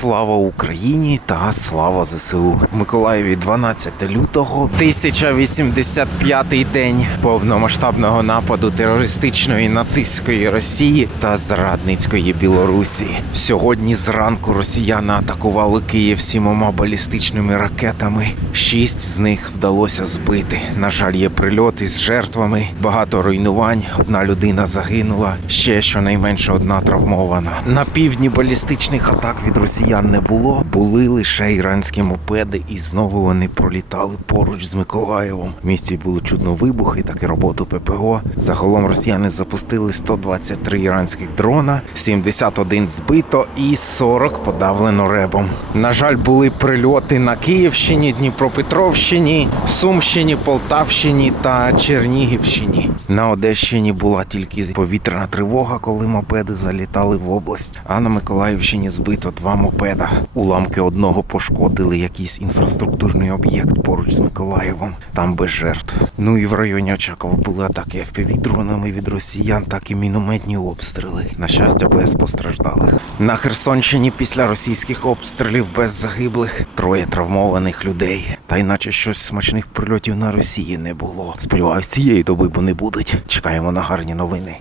Слава Україні та слава ЗСУ. Миколаєві 12 лютого, 1085-й день повномасштабного нападу терористичної нацистської Росії та зрадницької Білорусі. Сьогодні зранку росіяни атакували Київ сімома балістичними ракетами. Шість з них вдалося збити. На жаль, є прильоти з жертвами, багато руйнувань. Одна людина загинула, ще щонайменше одна травмована. На півдні балістичних атак від росіян не було. Були лише іранські мопеди, і знову вони пролітали поруч з Миколаєвом. В місті було чудно вибухи, так і роботу ППО. Загалом росіяни запустили 123 іранських дрона, 71 збито і 40 подавлено ребом. На жаль, були прильоти на Київщині, Дніпропетровщині, Сумщині, Полтавщині та Чернігівщині. На Одещині була тільки повітряна тривога, коли мопеди залітали в область. А на Миколаївщині збито два мопеда. Уламки одного пошкодили якийсь інфраструктурний об'єкт поруч з Миколаєвом. Там без жертв. Ну і в районі Очакова були атаки FPV-дронами від росіян, так і мінометні обстріли. На щастя, без постраждалих. На Херсонщині після російських обстрілів без загиблих троє травмованих людей. Та іначе щось смачних прильотів на Росії не було. Сподіваюсь, цієї доби бо не будуть. Чекаємо на гарні новини.